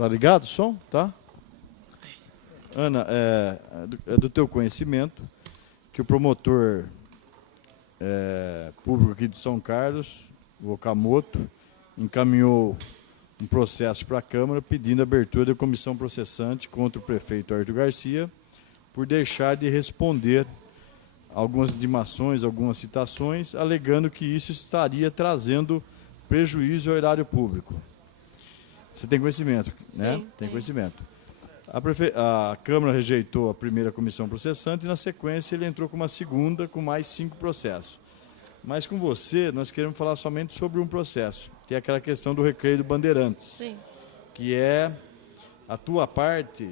Tá ligado o som? Tá? Ana, é do teu conhecimento que o promotor público aqui de São Carlos, o Okamoto, encaminhou um processo para a Câmara pedindo a abertura da comissão processante contra o prefeito Árdio Garcia por deixar de responder algumas intimações, algumas citações, alegando que isso estaria trazendo prejuízo ao erário público. Você tem conhecimento, né? Sim, tem conhecimento. A Câmara rejeitou a primeira comissão processante e, na sequência, ele entrou com uma segunda, com mais 5 processos. Mas com você, nós queremos falar somente sobre um processo, que é aquela questão do Recreio do Bandeirantes. Sim. Que é, a tua parte,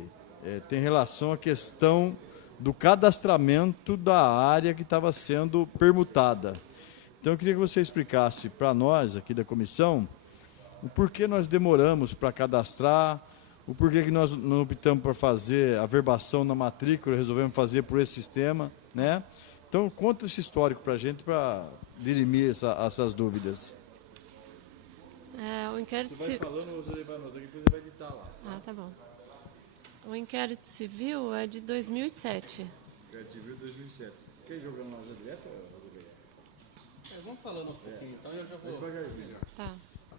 tem relação à questão do cadastramento da área que estava sendo permutada. Então, eu queria que você explicasse para nós, aqui da comissão, o porquê nós demoramos para cadastrar, o porquê que nós não optamos por fazer a verbação na matrícula, resolvemos fazer por esse sistema, né? Então, conta esse histórico para a gente, para dirimir essas dúvidas. O inquérito Você vai falando, você vai anotando, depois você vai editar lá. Ah, tá bom. O inquérito civil é de 2007. Inquérito civil 2007. Quer jogando lá já direto? Vamos falando um pouquinho, então eu já vou... Devagarzinho. Tá.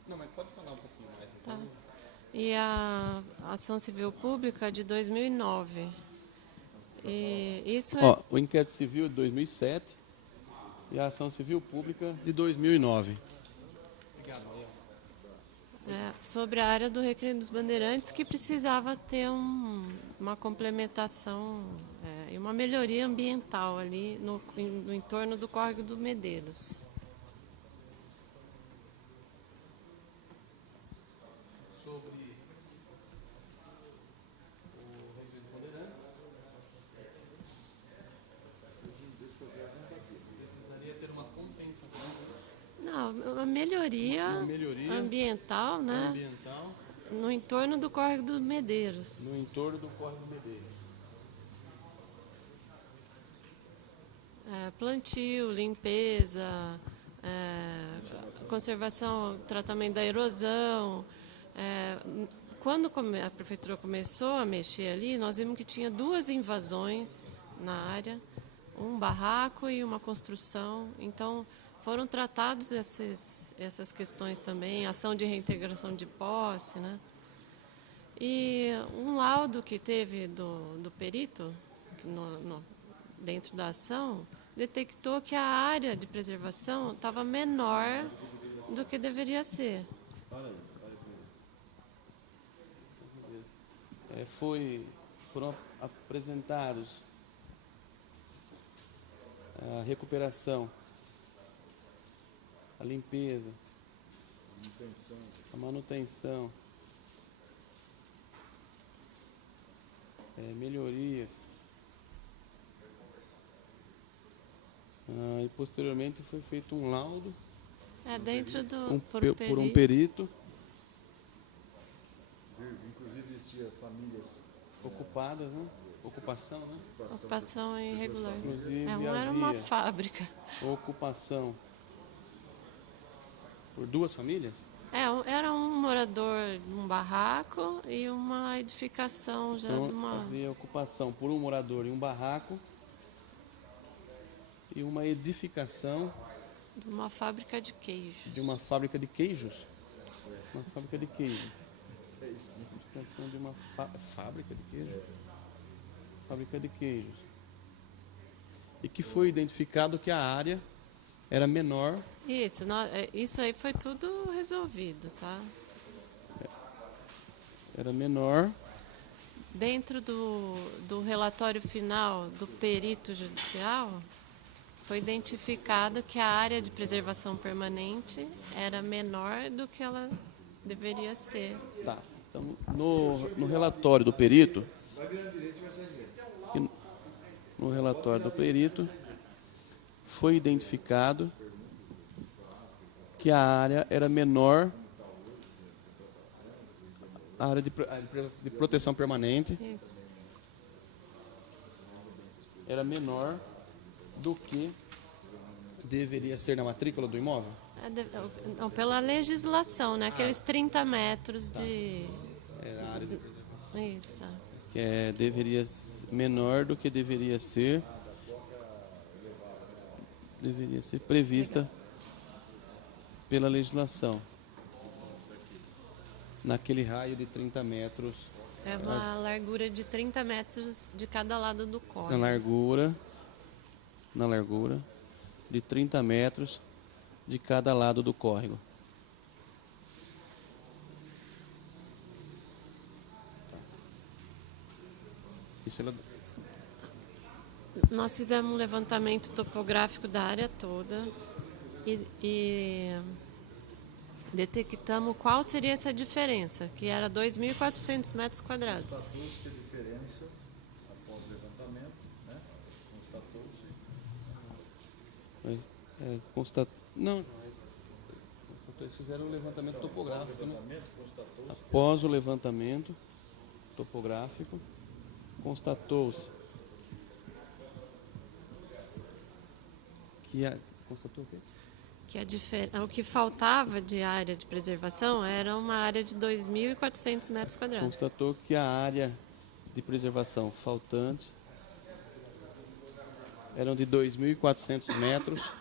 Não, mas pode falar um pouquinho mais. Tá. Então. E a ação civil pública de 2009. E isso Ó, o inquérito civil de 2007 e a ação civil pública de 2009. Obrigado, Maria. sobre a área do Recreio dos Bandeirantes, que precisava ter uma complementação e uma melhoria ambiental ali no entorno do Córrego do Medeiros. Sobre o Recreio dos Bandeirantes, precisaria ter uma compensação. Não, uma melhoria ambiental, né? Ambiental No entorno do Córrego do Medeiros. no entorno do Córrego do Medeiros. Plantio, limpeza, conservação, tratamento da erosão. Quando a prefeitura começou a mexer ali, nós vimos que tinha 2 invasões na área, um barraco e uma construção. Então, foram tratados essas questões também, ação de reintegração de posse, né? E um laudo que teve do perito, dentro da ação, detectou que a área de preservação estava menor do que deveria ser. Foram apresentados a recuperação, a limpeza, a manutenção, melhorias. E posteriormente foi feito um laudo Dentro do por um perito. Inclusive existia famílias Ocupadas, né? Ocupação, né? Ocupação irregular. Inclusive Era uma havia fábrica. ocupação por 2 famílias? Era um morador de um barraco e uma edificação já Então, de uma... havia ocupação por um morador em um barraco e uma edificação de uma fábrica de queijos. de uma fábrica de queijos. Uma fábrica de queijo. Edificação de uma fábrica de queijo. Fábrica de queijos. E que foi identificado que a área era menor. Isso aí foi tudo resolvido, tá? Era menor. Dentro do relatório final do perito judicial, foi identificado que a área de preservação permanente era menor do que ela deveria ser. Tá. Então, no relatório do perito, foi identificado que a área era menor, a área de proteção permanente Isso. era menor do que deveria ser na matrícula do imóvel? Não, pela legislação, né? Aqueles 30 metros de área de preservação. Isso. Que deveria menor do que deveria ser prevista pela legislação. Naquele raio de 30 metros. É uma largura de 30 metros de cada lado do córrego. Na largura de 30 metros de cada lado do córrego. Isso ela... Nós fizemos um levantamento topográfico da área toda e detectamos qual seria essa diferença, que era 2.400 metros quadrados. Constatou-se a diferença após o levantamento, né? Constatou-se. Não, eles fizeram um levantamento topográfico. Né? Após o levantamento topográfico, constatou-se que constatou o quê? Que o que faltava de área de preservação era uma área de 2.400 metros quadrados. Constatou que a área de preservação faltante eram de 2.400 metros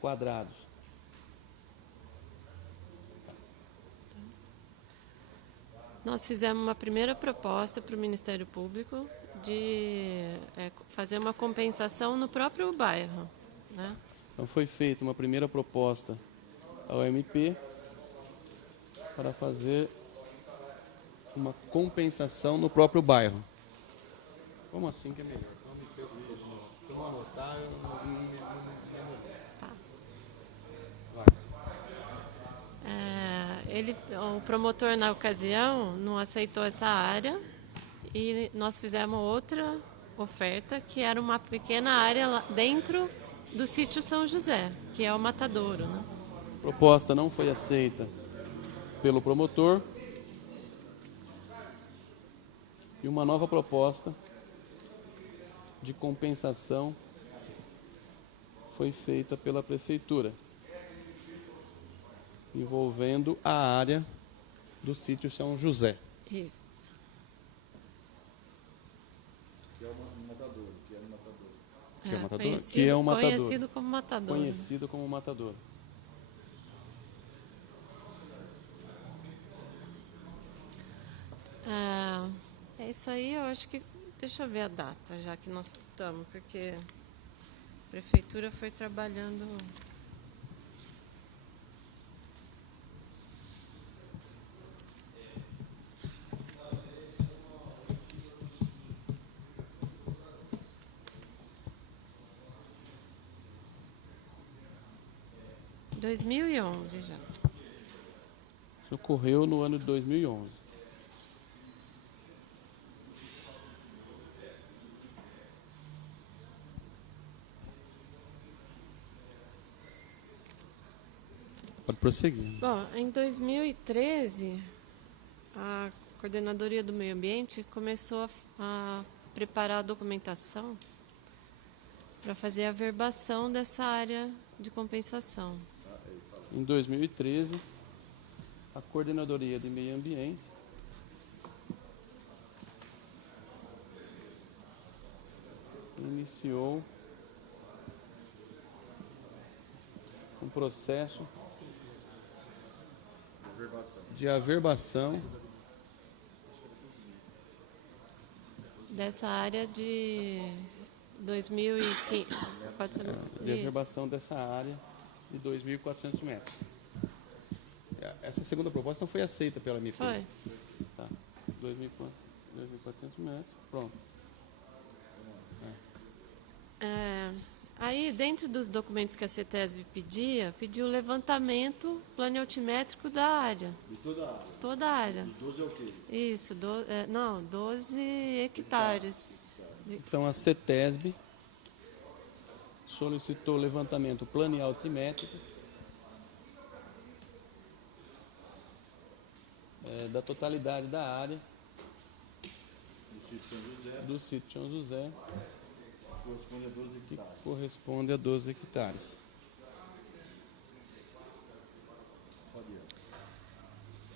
quadrados. Nós fizemos uma primeira proposta para o Ministério Público de fazer uma compensação no próprio bairro, né? Então foi feita uma primeira proposta ao MP para fazer uma compensação no próprio bairro. Como assim que é melhor? Vamos anotar, eu não Tá. Vai. O promotor, na ocasião, não aceitou essa área e nós fizemos outra oferta, que era uma pequena área lá dentro do sítio São José, que é o matadouro, né? A proposta não foi aceita pelo promotor e uma nova proposta de compensação foi feita pela prefeitura, envolvendo a área do sítio São José. Isso. Que é um matador. Que é um matador? Conhecido, Que é um matador. conhecido como matador. Conhecido como matador. É isso aí, eu acho que... Deixa eu ver a data, já que nós estamos, porque a prefeitura foi trabalhando... Em 2011 já. Isso ocorreu no ano de 2011. Pode prosseguir. Bom, em 2013, a Coordenadoria do Meio Ambiente começou a preparar a documentação para fazer a verbação dessa área de compensação. Em 2013, a Coordenadoria de Meio Ambiente iniciou um processo de averbação Dessa área de 2015. de averbação dessa área de 2.400 metros. Essa segunda proposta não foi aceita pela MIFI. Foi. Tá. 2.400 metros. Pronto. Aí, dentro dos documentos que a CETESB pediu o levantamento planialtimétrico da área. De toda a área. Toda a área. Os 12 é o quê? Isso, 12 hectares. Então, a CETESB solicitou levantamento planialtimétrico da totalidade da área do sítio São José, Corresponde a 12 que hectares. corresponde a 12 hectares.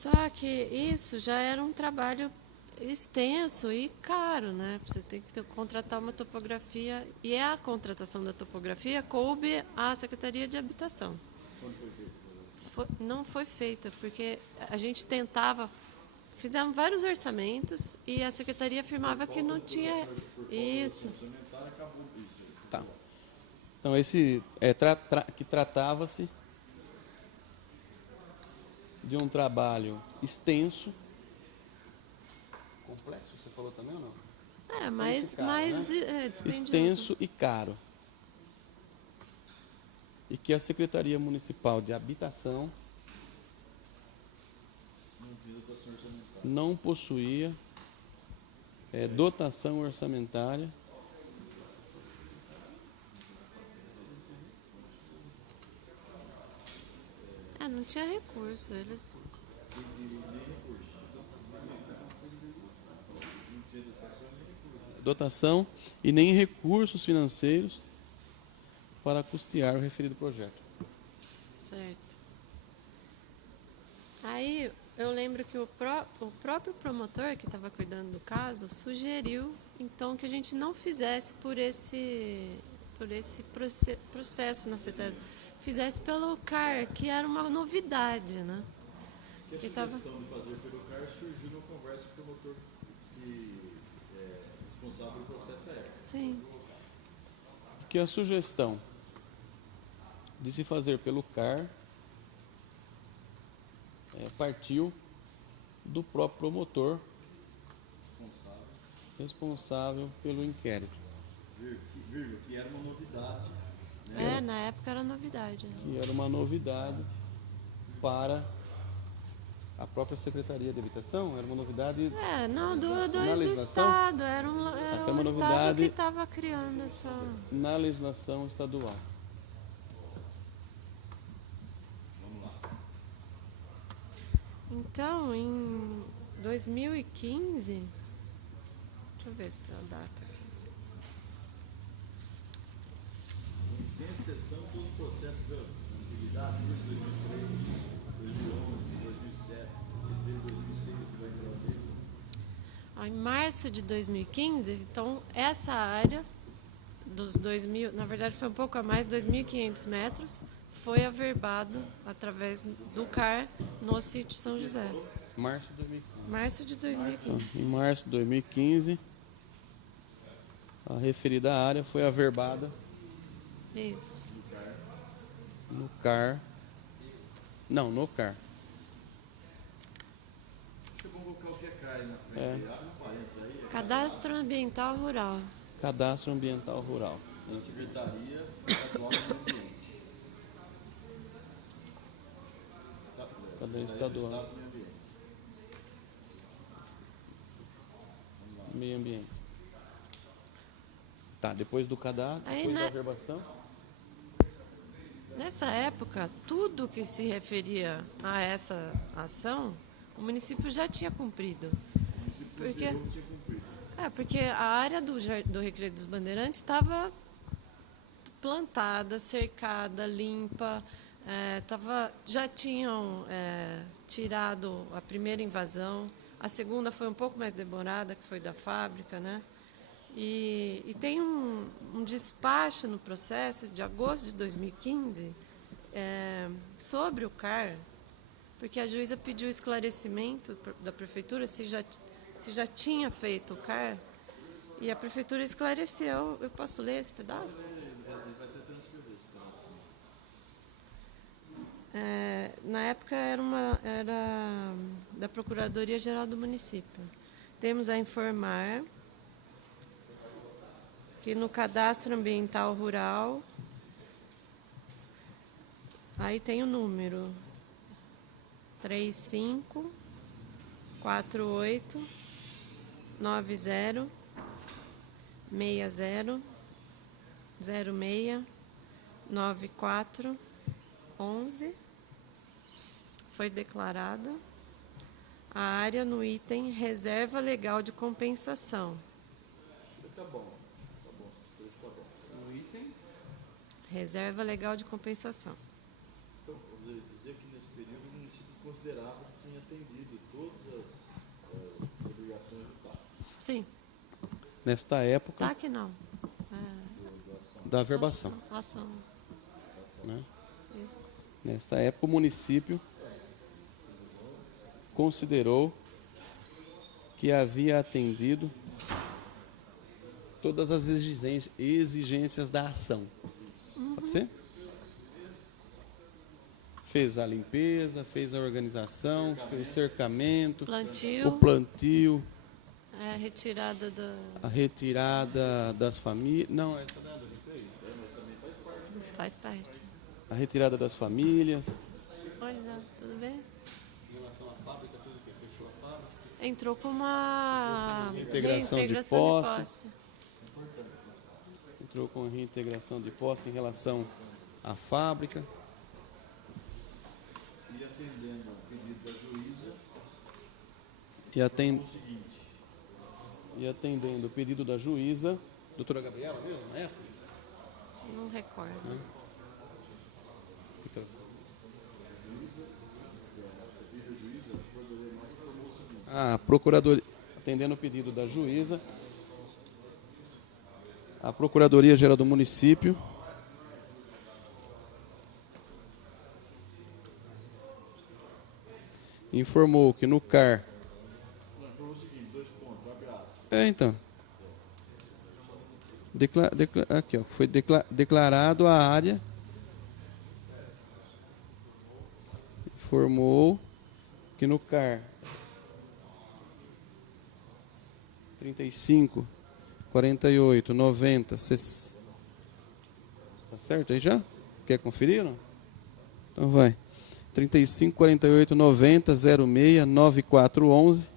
Só que isso já era um trabalho extenso e caro, né? Você tem que contratar uma topografia, e a contratação da topografia coube à Secretaria de Habitação. Quando foi feito? Não foi feita, porque a gente tentava, fizemos vários orçamentos e a Secretaria afirmava que não tinha isso. Acabou isso. Tá. Então, esse que tratava-se de um trabalho extenso, complexo, você falou também ou não? Mas dispendioso. Extenso e caro. E que a Secretaria Municipal de Habitação não possuía dotação orçamentária Não tinha recurso, eles... dotação e nem recursos financeiros para custear o referido projeto. Certo. Aí eu lembro que o próprio promotor que estava cuidando do caso sugeriu então que a gente não fizesse por esse processo na CETESB, fizesse pelo CAR, que era uma novidade, né? Que a sugestão de fazer pelo CAR surgiu numa conversa com o promotor que é responsável pelo processo aéreo. Sim. Que a sugestão de se fazer pelo CAR partiu do próprio promotor responsável pelo inquérito. Que era uma novidade. Na época era novidade. Que era uma novidade para a própria Secretaria de Habitação, era uma novidade do Estado, era um Estado novidade que estava criando essa... na legislação estadual. Então, em 2015, deixa eu ver se tem a data aqui. Sem exceção, todos os processos de antiguidade, desde 2003, 2011, 2007, esse dele 2006, que vai entrar dele. Em março de 2015, então, essa área dos 2.000, na verdade foi um pouco a mais, 2.500 metros, foi averbado através do CAR no sítio São José. Março de 2015. Março de 2015. Em março de 2015, a referida área foi averbada Isso. no CAR. Não, no CAR. Deixa eu colocar o que é CAR na frente. Abre um parênteses aí. Cadastro Ambiental Rural. Cadastro Ambiental Rural. Da Secretaria Estadual do Meio Ambiente. Cadê estadual? Meio Ambiente. Tá, depois do cadastro, Aí, depois da né? averbação. Nessa época, tudo que se referia a essa ação, o município já tinha cumprido. Porque a área do Recreio dos Bandeirantes estava plantada, cercada, limpa, já tinham tirado a primeira invasão, a segunda foi um pouco mais demorada, que foi da fábrica, né? E tem um despacho no processo de agosto de 2015 sobre o CAR, porque a juíza pediu esclarecimento da prefeitura se já tinha feito o CAR, e a prefeitura esclareceu. Eu posso ler esse pedaço? Na época era da Procuradoria-Geral do Município. Temos a informar que no Cadastro Ambiental Rural, aí tem o número 3548 90 60 06 94 11, foi declarada a área no item Reserva Legal de Compensação. Tá bom, esse trecho tá bom. No item? Reserva Legal de Compensação. Então, vamos dizer que nesse período o município considerava que tinha atendido Sim, Nesta época tá aqui não. da averbação. Ação. Né? Isso. Nesta época, o município considerou que havia atendido todas as exigências da ação. Pode ser? Fez a limpeza, fez a organização, fez o cercamento, Plantio. o plantio, Retirada da. a retirada das famílias. Não, essa não. Faz parte. A retirada das famílias. Olha, tudo bem? Em relação à fábrica, fez o quê? Fechou a fábrica? Entrou com uma Reintegração de reintegração posse. Entrou com reintegração de posse em relação à fábrica. E atendendo ao pedido da juíza, E atendendo o pedido da juíza, doutora Gabriela mesmo, na época? Não recordo. A Procuradoria, atendendo o pedido da juíza, a Procuradoria Geral do Município informou que no CAR. Então. Aqui, ó, foi declarado a área. Informou que no CAR 35, 48, 90, 60. Tá certo aí já? Quer conferir? Não? Então vai. 35, 48, 90, 06, 9411.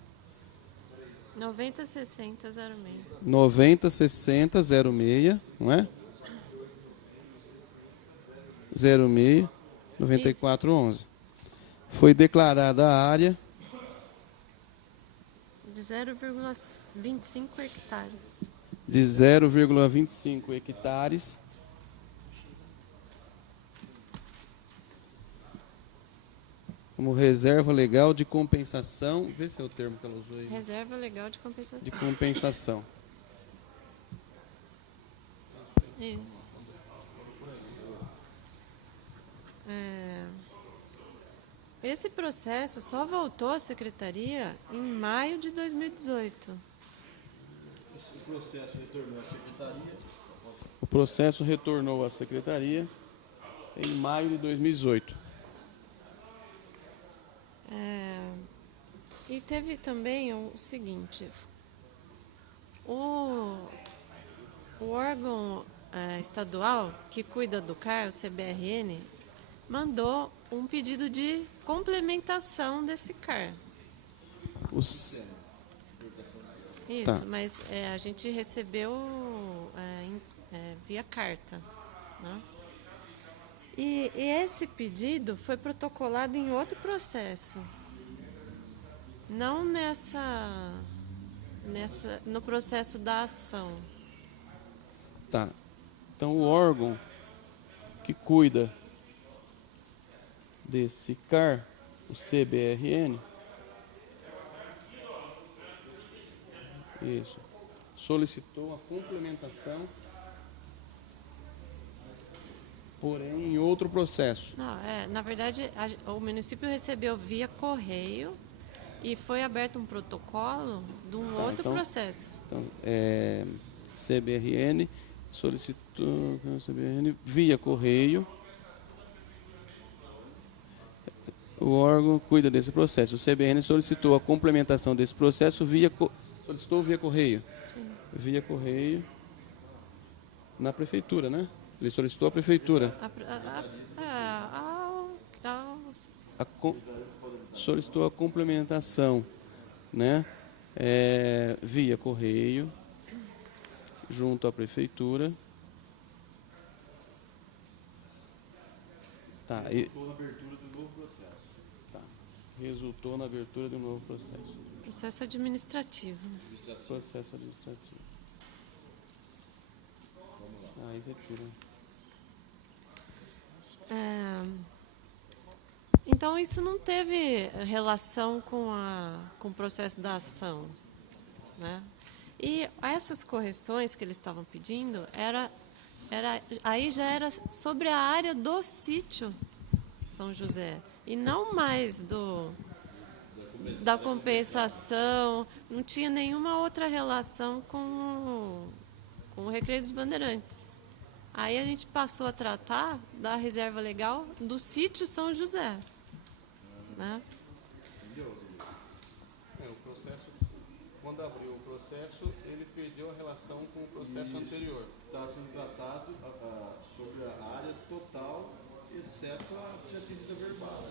90 60 06. 90 60 06, não é? 06 9411. Foi declarada a área De 0,25 hectares. de 0,25 hectares como reserva legal de compensação. Vê se é o termo que ela usou aí. Reserva legal de compensação. De compensação. Isso. Esse processo só voltou à secretaria em maio de 2018. o processo retornou à secretaria. O processo retornou à secretaria em maio de 2018. E teve também o seguinte: o órgão estadual que cuida do CAR, o CBRN, mandou um pedido de complementação desse CAR. Isso, Tá. mas a gente recebeu via carta, né? E esse pedido foi protocolado em outro processo, não no processo da ação. Tá. Então o órgão que cuida desse CAR, o CBRN, isso, solicitou a complementação, porém em outro processo. Não, na verdade, o município recebeu via correio e foi aberto um protocolo de um outro processo. Então, CBRN solicitou CBRN via correio. O órgão cuida desse processo. O CBRN solicitou a complementação desse processo solicitou via correio. Sim. Via correio na prefeitura, né? Ele solicitou a prefeitura. Solicitou a complementação, né? Via correio, junto à prefeitura. Tá. Resultou na abertura do novo processo. Tá. Resultou na abertura de um novo processo. Processo administrativo. Processo administrativo. Aí retira. Então, isso não teve relação com o processo da ação, né? E essas correções que eles estavam pedindo aí já era sobre a área do sítio São José e não mais da compensação, não tinha nenhuma outra relação com o Recreio dos Bandeirantes. Aí a gente passou a tratar da reserva legal do sítio São José, né? O processo, quando abriu o processo, ele perdeu a relação com o processo anterior. Está sendo tratado sobre a área total, exceto a que já tinha sido averbada.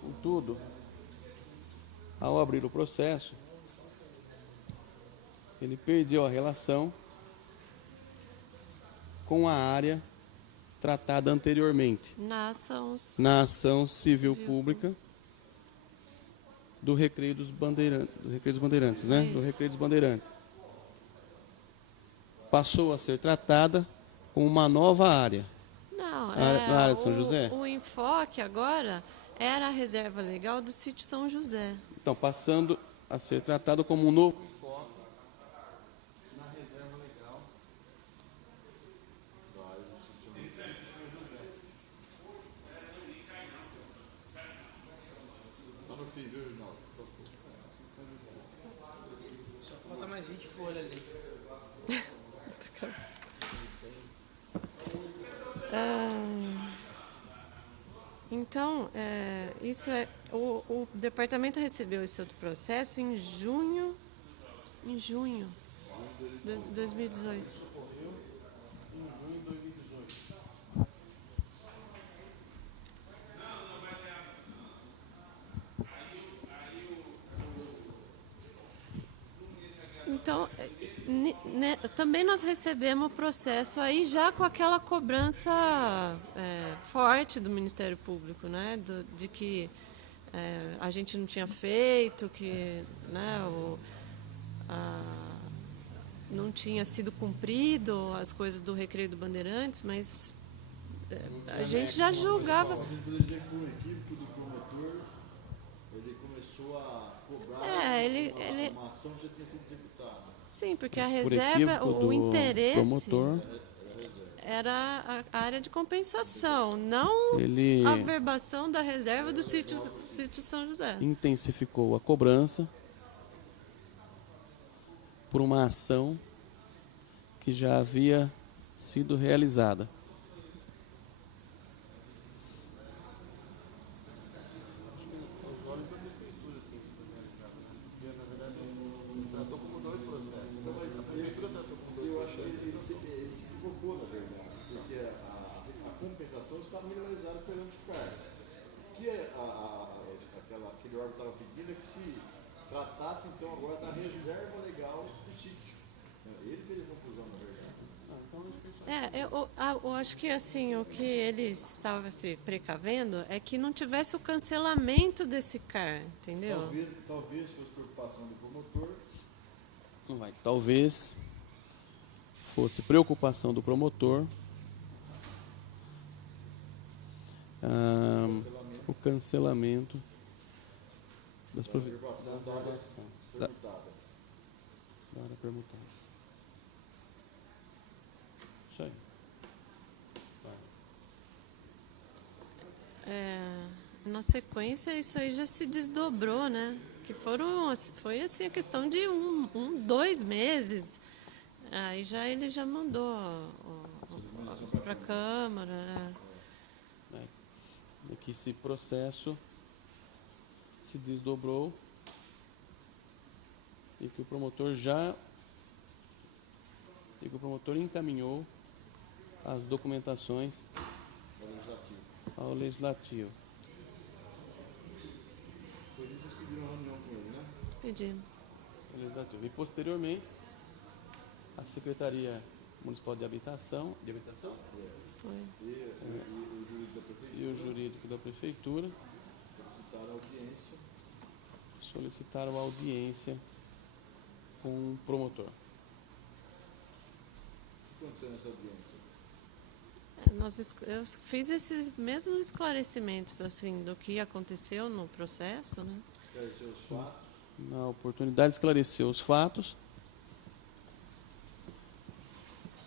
Contudo, ao abrir o processo, ele perdeu a relação com a área tratada anteriormente Na ação civil pública do Recreio dos Bandeirantes, né? Do Isso. Recreio dos Bandeirantes. Passou a ser tratada como uma nova área. Não, Na área de São José? O enfoque agora era a reserva legal do sítio São José. Então, passando a ser tratado como um novo enfoque na reserva legal da área do sítio São José. Está no fim, viu, Rinaldo? Só falta mais 20 folhas ali. Então, isso o departamento recebeu esse outro processo em junho de 2018. Ocorreu em junho de 2018. Então, também nós recebemos o processo aí já com aquela cobrança forte do Ministério Público, né? De que a gente não tinha feito, que né, não tinha sido cumprido as coisas do Recreio do Bandeirantes, mas a gente já julgava. A gente poderia dizer que por um equívoco do promotor, ele começou a cobrar uma ação que já tinha sido executada. Sim, porque a Por reserva, equívoco o do interesse promotor, era a área de compensação, não ele a averbação da reserva do sítio São José. intensificou a cobrança por uma ação que já havia sido realizada. Os olhos da prefeitura têm sido realizados, né? Porque, na verdade, ele tratou como dois processos. Então, mas a prefeitura tratou como dois processos. Ele se equivocou, na verdade, porque a compensação estava regularizada perante o cargo. O que aquele órgão estava pedindo é que se tratasse, então, agora da reserva legal do sítio. Ele fez a confusão, na verdade. Eu acho que assim, o que eles estavam se precavendo é que não tivesse o cancelamento desse CAR, entendeu? Talvez fosse preocupação do promotor. Não vai. Talvez fosse preocupação do promotor o cancelamento da Averbação da área permutada. Da área permutada. Isso aí. Na sequência, isso aí já se desdobrou, né? Que foi assim a questão de 2 meses. Aí ele já mandou para a Câmara. É que esse processo se desdobrou e que o promotor encaminhou as documentações ao Legislativo. Por isso vocês pediram uma reunião com ele, né? Pedimos. Legislativo. E posteriormente a Secretaria Municipal de Habitação Foi. e o jurídico da Prefeitura solicitaram audiência com o promotor. O que aconteceu nessa audiência? Eu fiz esses mesmos esclarecimentos assim do que aconteceu no processo, né? Esclareceu os fatos. Na oportunidade, esclareceu os fatos.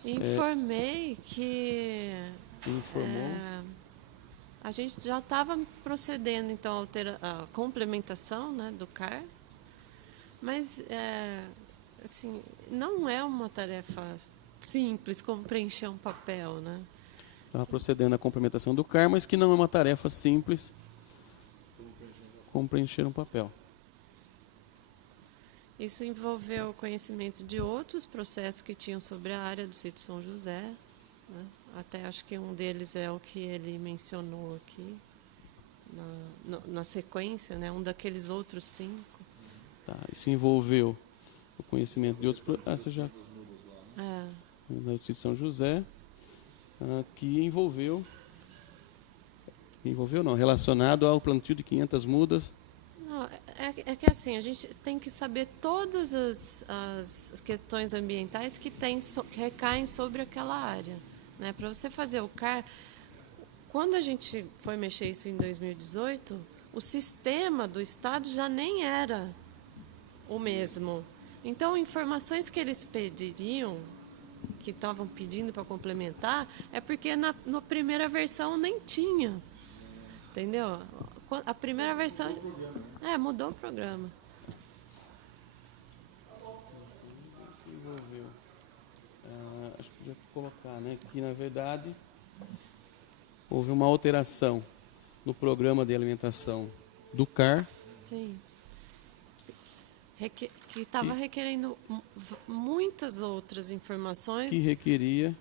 Informei que Informou. a gente já estava procedendo então a complementação, né, do CAR, mas assim, não é uma tarefa simples como preencher um papel, né? Estava procedendo à complementação do CAR, mas que não é uma tarefa simples como preencher um papel. Isso envolveu o conhecimento de outros processos que tinham sobre a área do sítio São José, né? Até acho que um deles é o que ele mencionou aqui, na sequência, né? Um daqueles outros 5. Tá, isso envolveu o conhecimento de outros processos, já do sítio São José, que envolveu não, relacionado ao plantio de 500 mudas. Não, é que assim, a gente tem que saber todas as questões ambientais que recaem sobre aquela área, né? Para você fazer o CAR, quando a gente foi mexer isso em 2018, o sistema do Estado já nem era o mesmo. Então, informações que eles pediriam, que estavam pedindo para complementar, é porque na primeira versão nem tinha. Entendeu? A primeira versão... mudou o programa. Envolveu. Acho que podia colocar, né, que na verdade houve uma alteração no programa de alimentação do CAR. Sim. Que estava requerendo muitas outras informações. Que requeria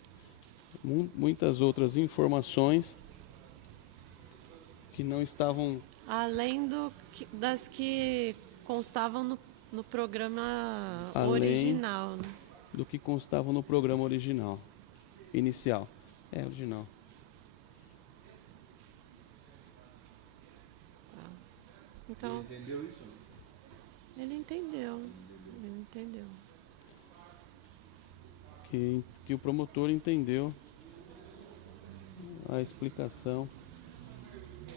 muitas outras informações que não estavam... Além das que constavam no programa Além original. Né? do que constavam no programa original, inicial. Original. Tá. Então, Ele entendeu isso? Ele entendeu. Que o promotor entendeu a explicação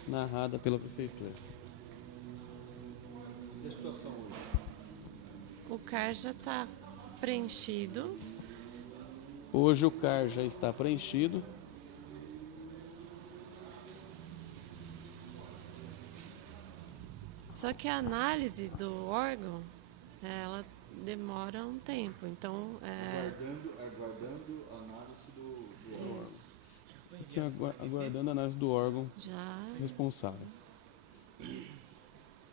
narrada pela prefeitura. E a situação hoje? O CAR já está preenchido. Hoje o CAR já está preenchido. Só que a análise do órgão, ela demora um tempo. Então, Aguardando a análise do órgão. isso. Aqui aguardando a análise do órgão Já. responsável.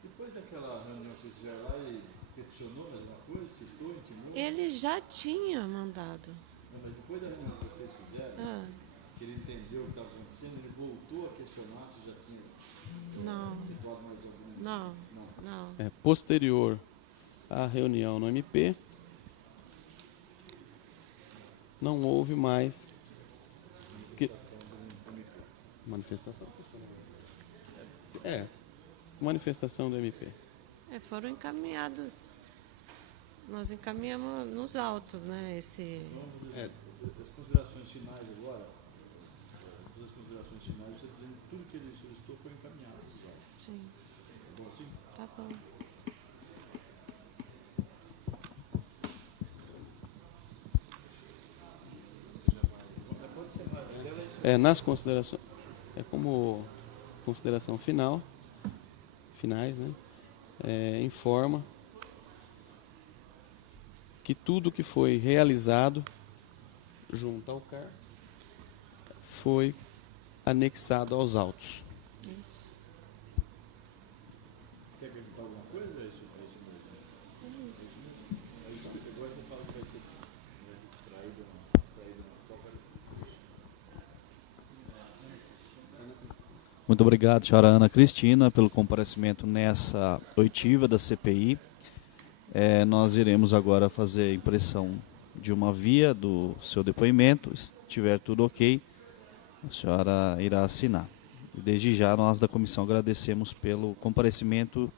Depois daquela reunião que vocês fizeram lá, ele peticionou mais uma coisa, citou, intimou? Ele já tinha mandado. Não, mas depois da reunião que vocês fizeram, que ele entendeu o que estava acontecendo, ele voltou a questionar se já tinha Não. efetuado mais algum... Não. Posterior à reunião no MP, não houve mais manifestação. Manifestação do MP. Foram encaminhados. Nós encaminhamos nos autos, né? As considerações finais agora, as considerações finais, você dizendo que tudo que ele solicitou foi encaminhado nos autos. Sim. Tá bom assim? Tá bom. Nas considerações, como consideração finais, né? Informa que tudo que foi realizado junto ao CAR foi anexado aos autos. Quer acrescentar alguma coisa? É isso mesmo? É isso. Agora você fala que vai ser extraído na qualquer... Muito obrigado, senhora Ana Cristina, pelo comparecimento nessa oitiva da CPI. Nós iremos agora fazer a impressão de uma via do seu depoimento. Se estiver tudo ok, a senhora irá assinar. E desde já, nós da comissão agradecemos pelo comparecimento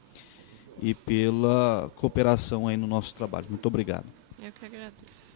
e pela cooperação aí no nosso trabalho. Muito obrigado. Eu que agradeço.